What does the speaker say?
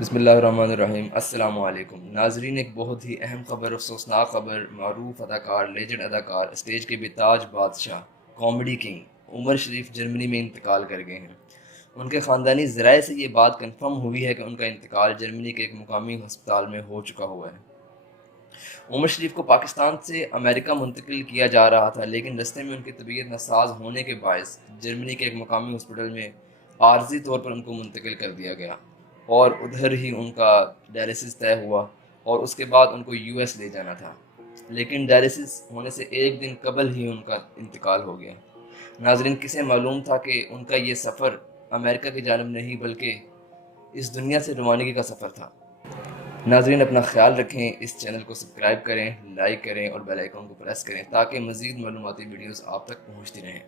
بسم اللہ الرحمن الرحیم۔ السلام علیکم ناظرین، ایک بہت ہی اہم خبر، افسوسناک خبر۔ معروف اداکار، لیجنڈ اداکار، اسٹیج کے بتاج بادشاہ، کامیڈی کنگ عمر شریف جرمنی میں انتقال کر گئے ہیں۔ ان کے خاندانی ذرائع سے یہ بات کنفرم ہوئی ہے کہ ان کا انتقال جرمنی کے ایک مقامی ہسپتال میں ہو چکا ہوا ہے۔ عمر شریف کو پاکستان سے امریکہ منتقل کیا جا رہا تھا، لیکن رستے میں ان کی طبیعت ناساز ہونے کے باعث جرمنی کے ایک مقامی ہسپتال میں عارضی طور پر ان کو منتقل کر دیا گیا، اور ادھر ہی ان کا ڈائلیسس طے ہوا، اور اس کے بعد ان کو یو ایس لے جانا تھا، لیکن ڈائلیسس ہونے سے ایک دن قبل ہی ان کا انتقال ہو گیا۔ ناظرین، کسے معلوم تھا کہ ان کا یہ سفر امریکہ کی جانب نہیں بلکہ اس دنیا سے روانگی کا سفر تھا۔ ناظرین، اپنا خیال رکھیں، اس چینل کو سبسکرائب کریں، لائک کریں اور بیل آئیکن کو پریس کریں تاکہ مزید معلوماتی ویڈیوز آپ تک پہنچتی رہیں۔